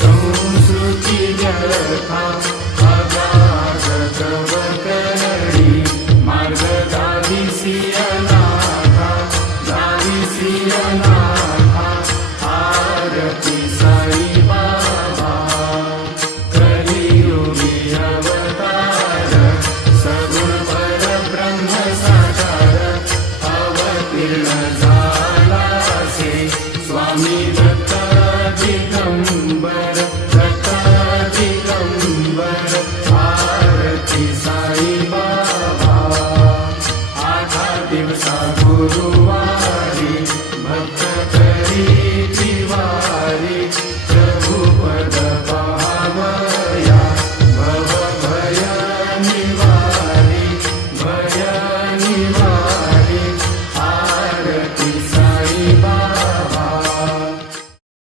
संसुची व्यथा अगाधत मार्ग दाविसी अनाथा दाविसी अनाथा आरती साई बाबा कलियुगी अवतार सगुण परब्रह्म साकार अवतीर्ण झालासे स्वामी दत्ता दिगंबर गुरुवारी भक्त करीची